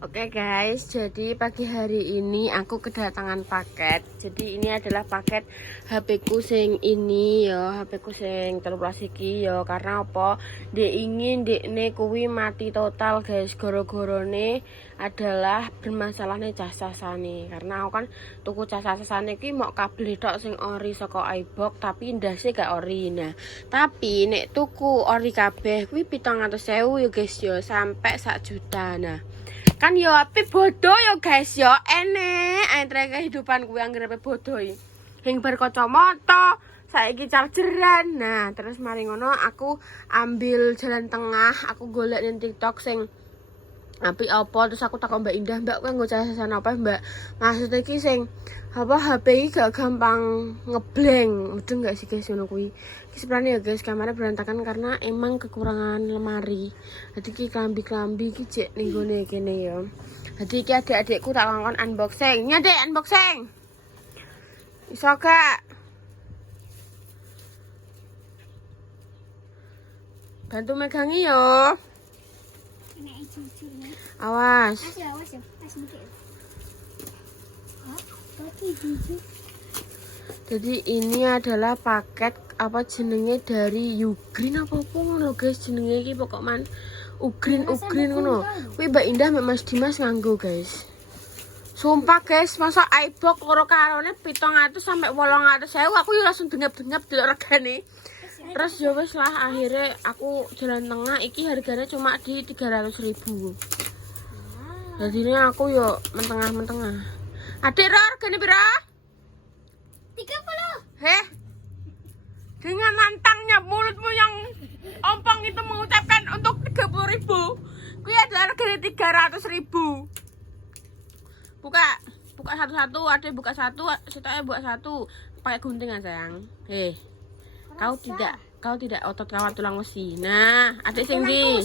Oke guys, jadi pagi hari ini aku kedatangan paket. Jadi ini adalah paket HP ku sing ini ya, HP ku sing 13 iki ya. Karena apa? Dia ingin dekne kuwi mati total guys. Goro-gorone adalah bermasalahnya cas-casane. Karena aku kan tuku cas-casane iki mau kabel tok sing ori saka iBox, tapi ndase gak ori. Nah, tapi nek tuku ori kabeh kuwi 700.000 ya guys ya, sampai 1 juta. Nah, kan yo api bodoh yo guys yo, enek entre kehidupan gue yang grepe bodoh yang berkacamata saiki chargeran. Nah terus mari ngono aku ambil jalan tengah, aku golek ning TikTok sing api apa, terus aku takon Mbak Indah, Mbak kowe nggo casan apa Mbak, maksud iki sing apa HP iki gak gampang ngeblank, mudeng gak sih guys ngono kuwi. Iki sebenarnya ya guys kamarnya berantakan karena emang kekurangan lemari. Jadi iki klambi-klambi iki jek ning gone kene ya. Jadi iki adik-adikku tak ngongkon unboxing. Nya Dek, unboxing. Iso gak? Bantu megangi yo. Awas. Jadi ini adalah paket apa jenenge dari Ugreen apa ngono guys, jenenge iki pokok man Ugreen ngono. Kuwi Mbak Indah mek Mas Dimas nganggo guys. Sumpah guys, masa iBox loro karone 700 sampai 800.000 aku ya langsung denyap-denyap delok regane. Terus ya wis lah akhirnya aku jalan tengah iki harganya cuma di 300.000. Jadi ini aku yo mentengah. Adik regane pira? 30. Heh. Dengan lantangnya mulutmu yang ompong itu mengucapkan untuk 30.000. Kuwi adalah harga 300.000. Buka satu-satu, adik buka satu, sitanya buka satu. Pakai gunting ya sayang. Heh. Kau tidak otot kawat tulang besi. Nah, adik sing ndi?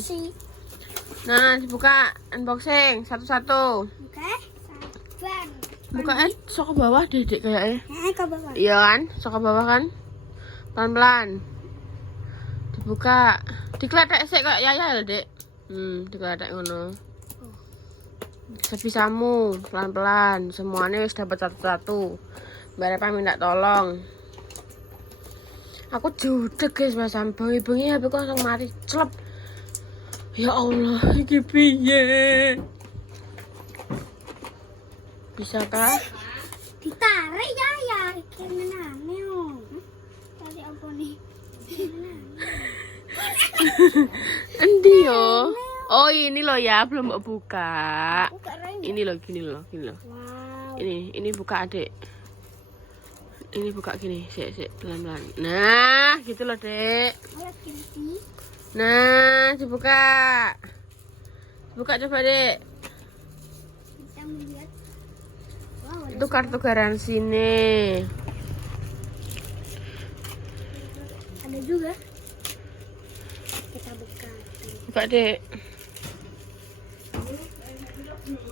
Nah, dibuka unboxing satu-satu. Oke. Buka sok ke bawah Dedek kayaknya. Ke bawah. Iya kan? Sok ke bawah kan? Pelan-pelan. Dibuka. Dikletek sik kok yaya lho, Dek. Dikletek ngono. Sebisamu, pelan-pelan. Semuanya wis dapat satu-satu. Mbak Repa minta tolong. Aku judek guys, Mas bengi-bengi HP ku langsung mati celep. Ya Allah, iki piye? Bisa kah? Ditarik ya, iki menane oh. Tadi apa nih? Endi yo? Oh, ini loh ya, belum mau buka. Ini loh, gini loh. Wow. Ini buka Adik. Ini buka gini, sik pelan-pelan. Nah, gitu loh, Dek. Nah, dibuka. Buka coba, Dek. Kita melihat. Wow, Itu kartu garansi nih. ada juga. Kita buka. Buka, Dek.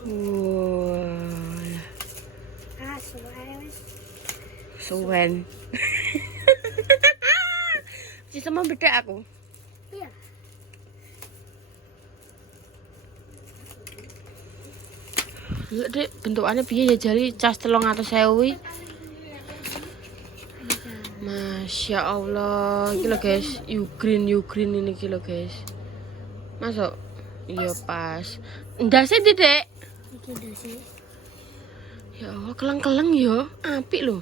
Wow. Suwen. Si sama beda aku. Iya. Yuk Dek, bentukannya piye ya jari cas 300.000. Masya Allah, iki lho guys, Ugreen ini iki lho guys. Masuk. Iya pas. Ndase Dek. Iki ndase. Ya Allah, keleng-keleng ya, apik lho.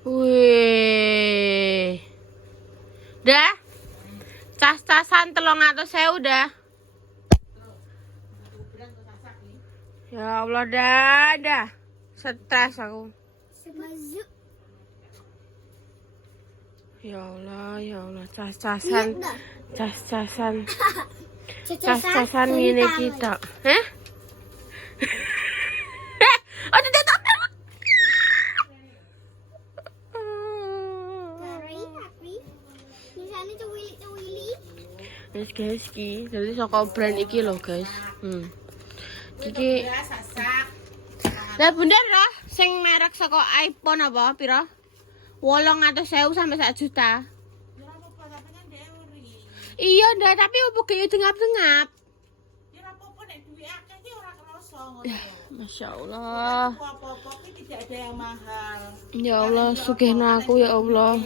Wih. Dah. Cas-casan 300.000 dah. Ya Allah dah. Stres aku. Semazuk. Ya Allah, cas-casan. Cas-casan ini kita. Heh? Oh, tidak. Guys, jadi saka brand iki loh guys. Iki. Lah Bunda roh sing merek saka iPhone apa pira? 800.000 sampai 1 juta. Iya ndak, tapi opo ge dengap-dengap. Ya ora apa-apa nek duwe akeh ki ora kerasa ngono. Masya Allah. Apa-apa ki tidak ada yang mahal. Ya Allah, sugihna aku ya Allah.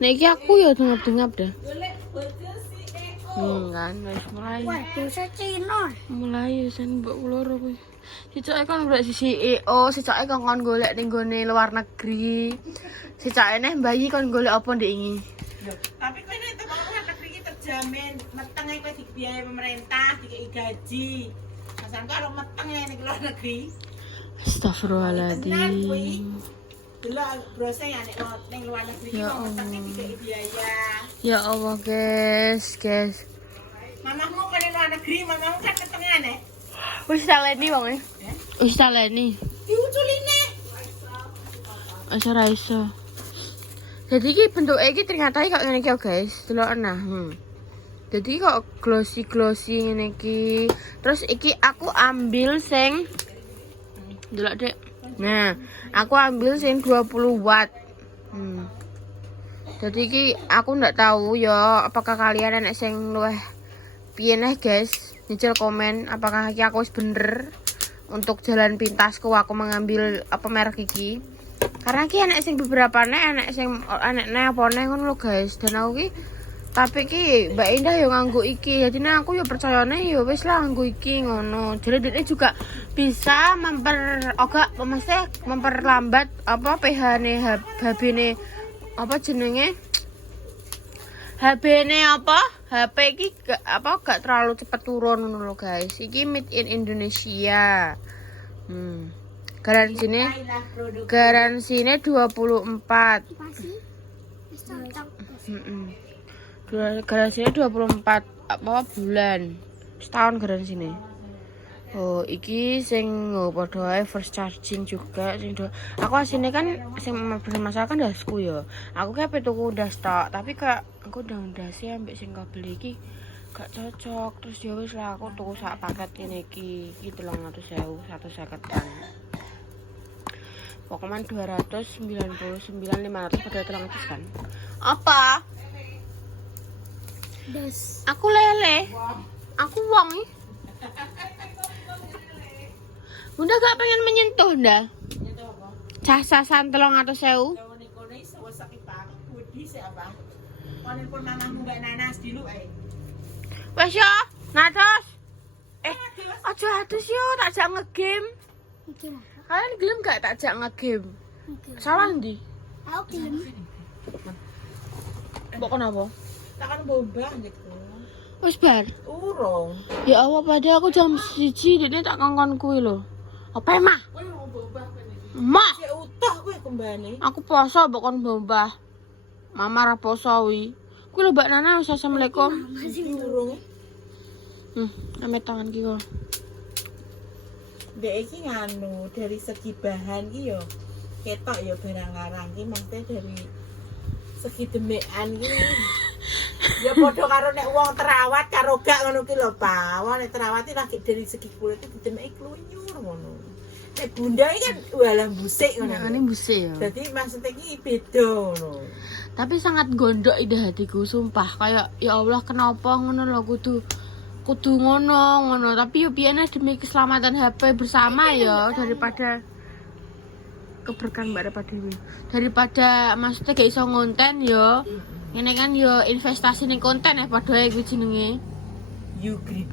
Nek iki aku ya dengap-dengap dah. Golek bojo si EO. Kan wis mulai. Waduh, Cina. Mulai sen mbok ulur kuwi. Sicake kan golek si CEO, sicake kon golek ning gone luar negeri. Sicake neh bayi kon golek apa ndek iki? Tapi kowe nek teko luar negeri iki terjamin meteng ae kowe dibiayai pemerintah, dikei gaji. Asal karo meteng ae ning luar negeri. Astagfirullahaladzim. Delok brose ya nek luar negeri iki Ya kok meteng Allah. dikei biaya. Ya Allah, guys. Mamamu kan ning luar negeri, mamamu kan ketengan ya. Wis taleni wong e. Wis taleni. Diuculine. Wis ora iso. Jadi iki bentuke iki ternyata kok ngene iki, guys. Delok nah. Jadi kok glossy ngene iki. Terus iki aku ambil sing delok, Dek. Nah, aku ambil sing 20 watt. Jadi iki aku ndak tahu ya apakah kalian enek sing luwih piye neh, guys. Nyicil komen apakah iki aku wis bener untuk jalan pintasku aku mengambil apa merek iki. Karena iki enek sing beberapa nek enek sing enek apa neh ngono lho, guys. Dan aku ki tapi ki Mbak Indah yo nganggo iki. Jadi aku yo percayane yo wis lah nganggo iki ngono. Jadi dia juga bisa memperlambat apa pH-ne HB-ne apa jenenge? HB-ne apa? HP iki gak terlalu cepet turun ngono lho, guys. Iki made in Indonesia. Garansinya 24. Pasti. Wis cocok. Garansinya 24 apa bulan. Setahun garansinya. Oh, iki sing padha ae first charging juga sing aku asine kan sing bermasalah kan dasku ya. Aku kayak tuku das tok, tapi kak aku ndase ambek sing kabel iki gak cocok. Terus ya wis lah aku tuku sak paket ini iki 300.000 150-an. Pokoknya 299.500 padahal 300 kan. Apa? Das. Aku lele. Aku wong nih. Bunda gak pengen menyentuh ndak? Nyentuh apa? Casasan 300.000. Kalau kono iso sakit banget, wedi sih Abang. Kono pun mamamu gak nanas dulu Wes yo, nados. Aja atus yo, tak jak ngegame. Iki mah. Kalian gelem gak tak jak ngegame? Oke. Salah ndi? Aku gelem. Mbok kenapa? Takkan bombah gitu. Wis bar. Urung. Ya Allah, padahal aku jam 1 dene tak kongkon kuwi lho. Apa emah? Kowe mau bombah kene. Mah, Sik utuh kowe kembane. aku poso mbok kon bombah. Mama ra poso wi. Kuwi lho Mbak Nana, assalamualaikum. Masih urung. Ame tangan ki kok. Dek iki nganu dari segi bahan iki yo ketok yo barang larang iki maksudnya dari segi demekan iki ya padha karo nek wong terawat karo gak ngono ki lho Pak. Wong nek terawat iki lagi dari segi kulit iki demeki klunyur ngono. Nek bunda iki kan walah busik ngono. Ini busik ya. Dadi maksudnya iki beda ngono. Tapi sangat gondok ide hatiku, sumpah. Kayak ya Allah kenapa ngono lho kudu ngono. Tapi yo piyene demi keselamatan HP bersama ya daripada keberkahan Mbak Repa Dewi. Daripada maksudnya gak iso ngonten yo. Ini kan yo investasi ning konten ya padha ae kuwi jenenge. Ugreen.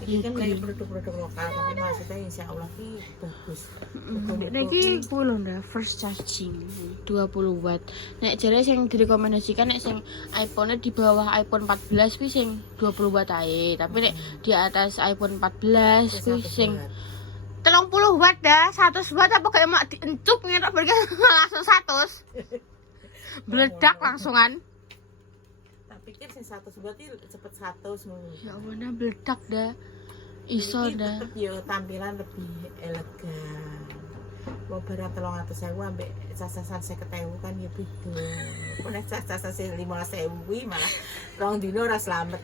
Iki kan Ugreen. dari produk-produk lokal tapi maksudnya insyaallah ki bagus. Nek iki kuwi lho ndak first charging 20 watt. Nek jare sing direkomendasikan nek sing iPhone-nya di bawah iPhone 14 kuwi sing 20 watt ae. Tapi nek di atas iPhone 14 kuwi sing 30 watt dah, 100 watt apa kayak mak diencuk ngetok berarti langsung 100. Meledak langsungan. Tak pikir sing 100 berarti cepet 100 ngono. Ya Allah, nah meledak dah. Iso Iki dah. tetep yo tampilan lebih elegan. Mau barang 300.000 ambek cacasan 50.000 kan ya beda. Nek cacasan 15.000 kuwi malah rong dino ora slamet.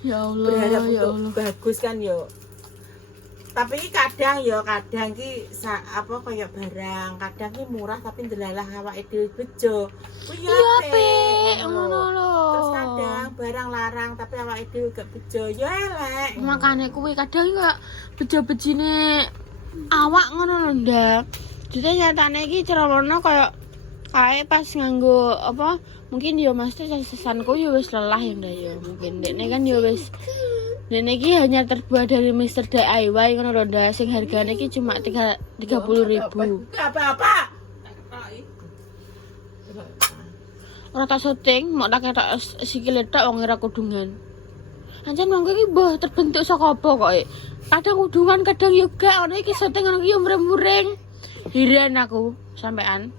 Ya Allah, Berharap ya untuk Allah. bagus kan yo. Tapi iki kadang ki apa kaya barang, kadang ki murah tapi ndelalah awake dhewe bejo. Kuwi Iya, apik, ngono lho. Terus kadang awake dhewe gak bejo yo elek. Makane kuwi kadang ya bejo-bejine awak ngono lho, Ndak. Jadi nyatane iki cerono kayak pas nganggo apa? Mungkin yo mesti sesanku yo wis lelah ya, Ndak ya. Mungkin dekne kan yo wis dekne iki hanya terbuat dari Mr. DIY ngono lho, Ndak. Sing hargane iki cuma 30.000. Apa-apa. Ora tak syuting, mau tak ketok sikile tok wong ora kudungan. Ancen wong iki mbah terbentuk saka apa kok? Kadang kudungan, kadang yo gak. Ono iki syuting ono iki yo mrem-mreng. Hiren aku sampean.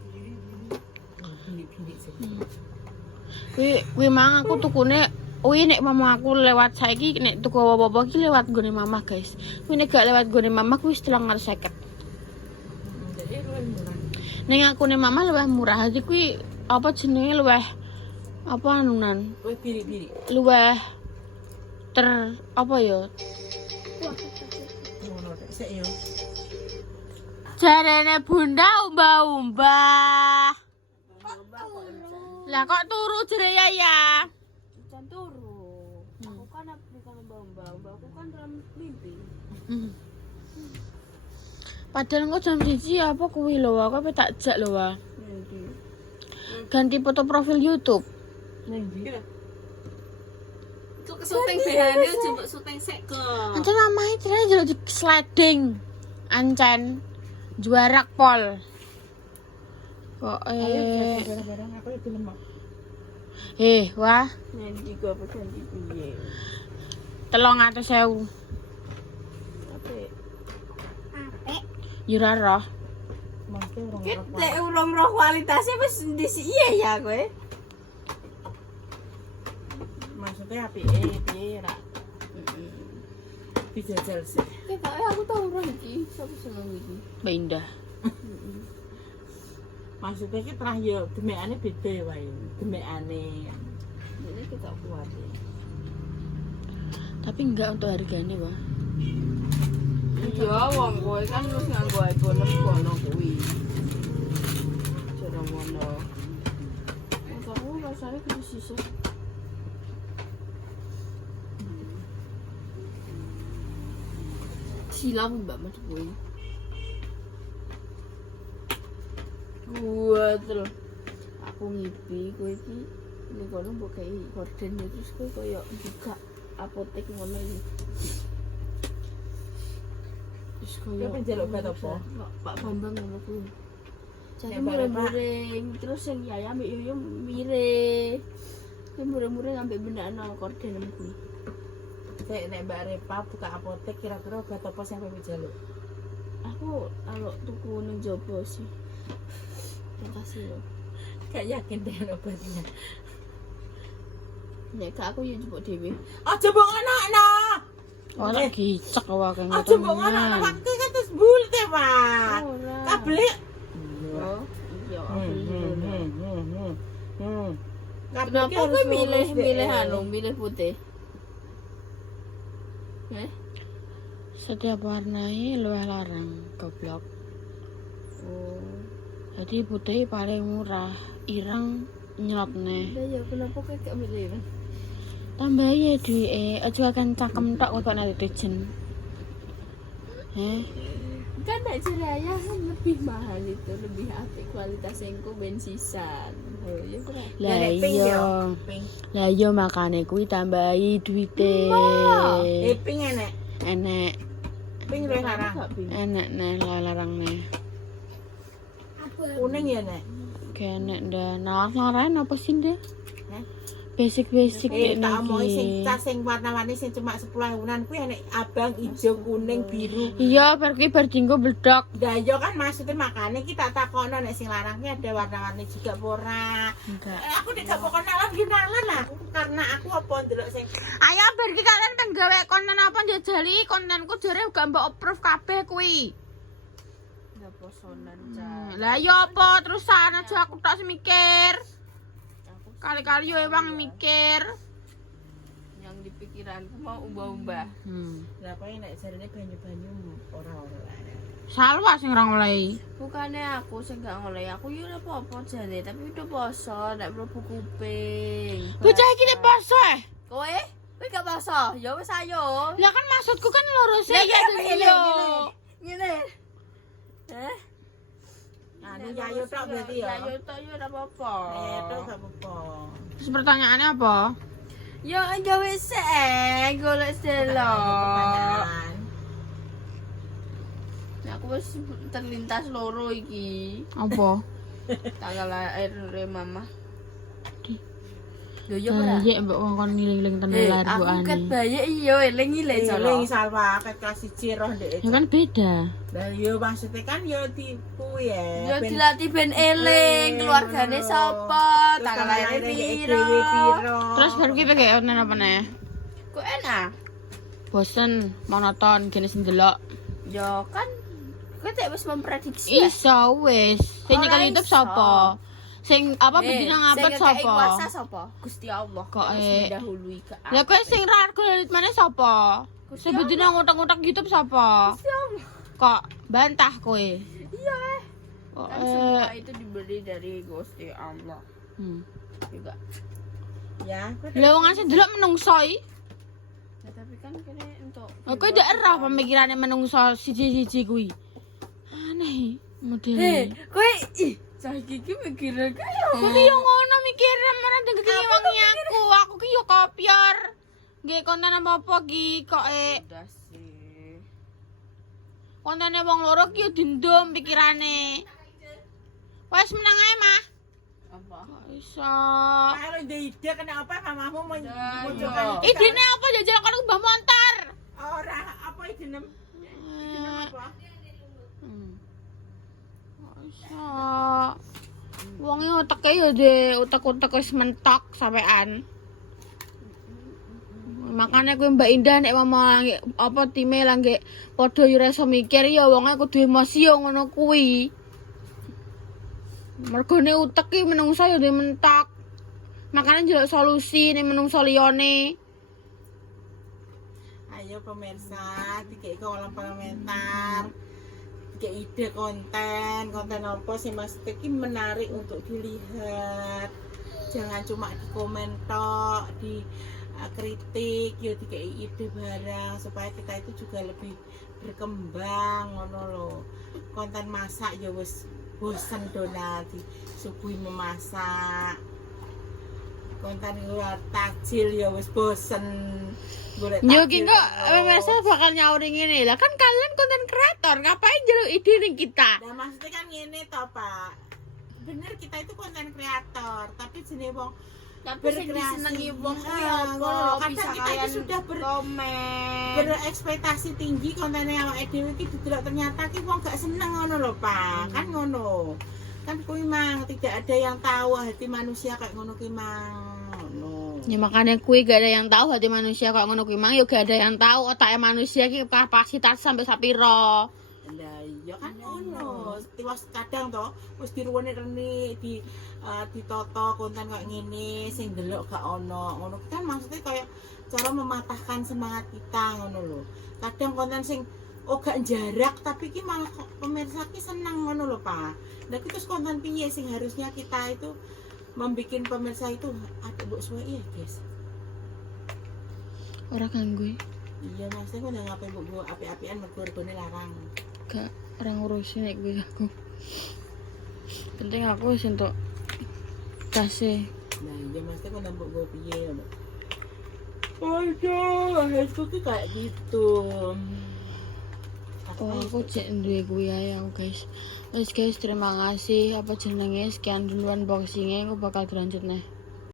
Kuwi mang aku tukune kuwi nek mama aku lewat saiki nek tuku apa-apa iki lewat gone mamah, guys. Kuwi nek gak lewat gone mamah kuwi 350. Ning aku nek mamah luwih murah. Jadi kuwi apa jenenge luwih apa anunan? Luwih biri-biri. Luwih apa ya? Ngono nek sik yo. Jarene Bunda umbah-umbah. Lah kok turu jere ya? Bukan turu. Aku kan bukan umbah-umbah. Aku kan dalam mimpi. Padahal kok jam 1 apa kuwi lho, aku pe tak jak lho, Wah. Ganti foto profil YouTube. Itu syuting behane coba syuting sik kok. Ancen mamae terus jadi sliding. Ancen juara pol. Kok barang-barang aku ya gelem. Wah, Nanti gua apa ganti piye? 300.000. Apik. Apik. Yo ora roh. Mangke orang Kita urung roh kualitasnya wis ndisi iya ya kowe. maksudnya apik piye ra. Dijajal sih. Aku tau roh iki, sapa seneng iki. Mbak Indah. Maksudnya ki terah yo demekane beda ya wae. Demekane. Ini kita kuat. Tapi enggak untuk harganya, Wah. Iya, wong kowe kan wis nganggo iPhone kono kuwi. Cara ngono. Wong aku rasane kudu sisih. Silang Mbak Mas kowe. Waduh. Aku ngipi kowe iki ning kono mbok kei korden terus kowe koyo buka apotek ngono iki. Terus koyo Kowe penjaluk obat apa? Pak Bambang ngono kuwi. Jadi Ya, Mbak, mureng-mureng terus sing yaya mbek yo mire. Sing mureng-mureng ambek benakno korden kuwi. Nek Mbak Repa buka apotek kira-kira obat apa sing kowe jaluk? Aku kalau tuku ning jopo sih. Makasih loh. Gak yakin dengan obatnya. Nek gak aku yo njupuk dhewe. Aja mbok anakno. Ora gicek wae kaya Aja mbok anakno waktu kan terus bulet ya, Pak. Ora. Kabeli. Oh, iya. Kenapa Kenapa kowe milih anu, milih putih? Setiap warnai luwih larang, goblok. Oh. Jadi putih paling murah, ireng nyelotne. Lah ya kenapa kowe gak milih, Mas? Tambah ya duwe, aja akan cakem tok kok netizen. Kan nek Jiraya kan lebih mahal itu, lebih apik kualitasnya engko ben sisan. Oh, ya ora. Lah pink iya. ya? Pink. Lah iya makane kuwi tambahi duwite. Pink enek. Enek, Pink luwih larang. enek neh larang neh. Kuning ya nek. Kenek ndah nalar-nalaran apa sih ndah? Hah? Basic-basic Tak omongi sing iki. tas sing warna-warni sing cuma 10.000-an kuwi enek abang, ijo, kuning, biru. Iya, bar kuwi bar dinggo bledok. Lah yo kan maksudnya makane kita takokno nek sing larang ki ada warna-warni juga apa ora. Enggak. Aku nek gak pokok nalar ki nalar lah. Karena aku apa ndelok sing Ayo bar iki kalian tenggawe konten apa njajali kontenku jare gak mbok approve kabeh kuwi. Enggak posonan, Cak. Lah ya apa terusan aja aku tok semikir. Kali-kali yo wong mikir. Yang di pikiranku mau umbah-umbah. lah kowe nek jarene banyu-banyu ora-ora. Salwa sing ora oleh. Bukannya aku sing gak ngoleh, aku yo ora apa-apa jane, tapi udah poso nek mlebu kuping. Bocah iki nek poso Kowe? Kowe gak masa? Ya wis ayo. Lah kan maksudku kan loro sih Ya ya ngene. Ngene. Anu yayo tok berarti ya. Yayo tok yo ora apa-apa. Yayo tok gak apa-apa. Terus pertanyaannya apa? Yo gawe sik, golek delok. Pertanyaan. Aku wis terlintas loro iki. Apa? Tanggal lahir mama. Lho yo Ya ora. iya mbok ngongkon ngiling-iling tenan lahir Bu Aku ket Ani. bayi iya eling-eling Eling salwa ket kasih ciroh ndek. Ya kan beda. Lah yo maksudnya kan yo tipu ya. Yo Ben- dilatih ben eling keluargane sapa, Terus tanggal lahir lahir ndek piro. dhewe piro. Terus baru kita kayak online apa nih? Kok enak? Bosen, monoton, gini sendelok. Yo kan kita wis memprediksi. Iso wis. Sing Ora nyekel YouTube iso. sapa? Sing apa bedina ngupload Kuasa sapa? sapa? Gusti Allah. Kok, wis mendahului ke Lah kowe sing ra kulit mana sapa? Gusti Sebetulnya ngutak-ngutak YouTube sapa? Gusti Allah. Kok bantah kowe? Iya. Kok Kan semua itu diberi dari Gusti Allah. Juga. Ya, aku Lah wong sing delok menungso i. Ya, tapi kan kene untuk Kowe ndak erah pemikirane menungso siji-siji kuwi. Aneh modele. kowe saiki iki mikire kaya Aku ki yo ngono mikire marang dengki wangi aku. Aku ki yo kopior. Nggih konten apa-apa ki kok udah sih. kontene wong loro ki yo dendum pikirane. Wes menang ae, Mah. Apa? Kok iso. kalau ide kenapa mamamu Ya, menunjukkan ya. Idene apa jajal karo Mbah Montor? ora apa ide apa? Kok iso. Wonge uteke yo de utek-utek wis mentok sampean. Makanya kowe Mbak Indah nek mama apa time lah nggih padha yo iso mikir ya wonge kudu emosi yo ngono kuwi. Mergone utek ki menungso yo de mentok. Makanya njaluk solusi ning menungso liyane. Ayo pemirsa, tiga kolom komentar, tiga ide konten apa sih maksudnya ini menarik untuk dilihat. Jangan cuma di komen tok, di kritik, yo tiga ide barang supaya kita itu juga lebih berkembang ngono lho. Konten masak ya wis bosen donati, subuh memasak. Konten gua takjil ya wis bosen. Golek Yo takjil ki kok terus. pemirsa bakal nyauri ngene. Lah kan kalian konten kreator, ngapain njaluk ide ning kita? Nah maksudnya kan gini toh Pak. Bener kita itu konten kreator, tapi jenis wong Tapi sing berkreasi. disenengi wong kuwi Ah, apa? ngono. Bisa Kadang kita kalian itu sudah komen. berekspektasi tinggi kontennya awake dhewe iki didelok ternyata ki wong gak seneng ngono lho Pak. Kan ngono. Kan kuwi mang tidak ada yang tahu hati manusia kayak ngono ki mang. Ngono. Ya makanya kuwi gak ada yang tahu hati manusia kok ngono kuwi mang yo gak ada yang tahu otaknya manusia ki kapasitas sampai sapiro. Lah iya kan ngono. Tiwas kadang toh wis diruweni-reni di ditoto konten kayak ngene sing delok gak ono. Ngono kan maksudnya kayak cara mematahkan semangat kita ngono lho. Kadang konten sing gak jarak tapi ki malah pemirsa ki seneng ngono lho, Pak. Lah terus konten piye sing harusnya kita itu membikin pemirsa itu ada mbok suwe ya, guys. Ora ganggu. Iya, maksudnya kok udah ngapain mbok api-apian mergo regane larang. Gak orang ngurusin nek kuwi aku. Penting aku wis entuk kasih. Nah, iya maksudnya kok nambah gue piye ya, Mbak? Aduh, itu tuh kayak gitu. Oh, aku cek duwe kuwi ae aku, guys. Wes guys, terima kasih apa jenenge sekian duluan boxingnya aku bakal dilanjut nih.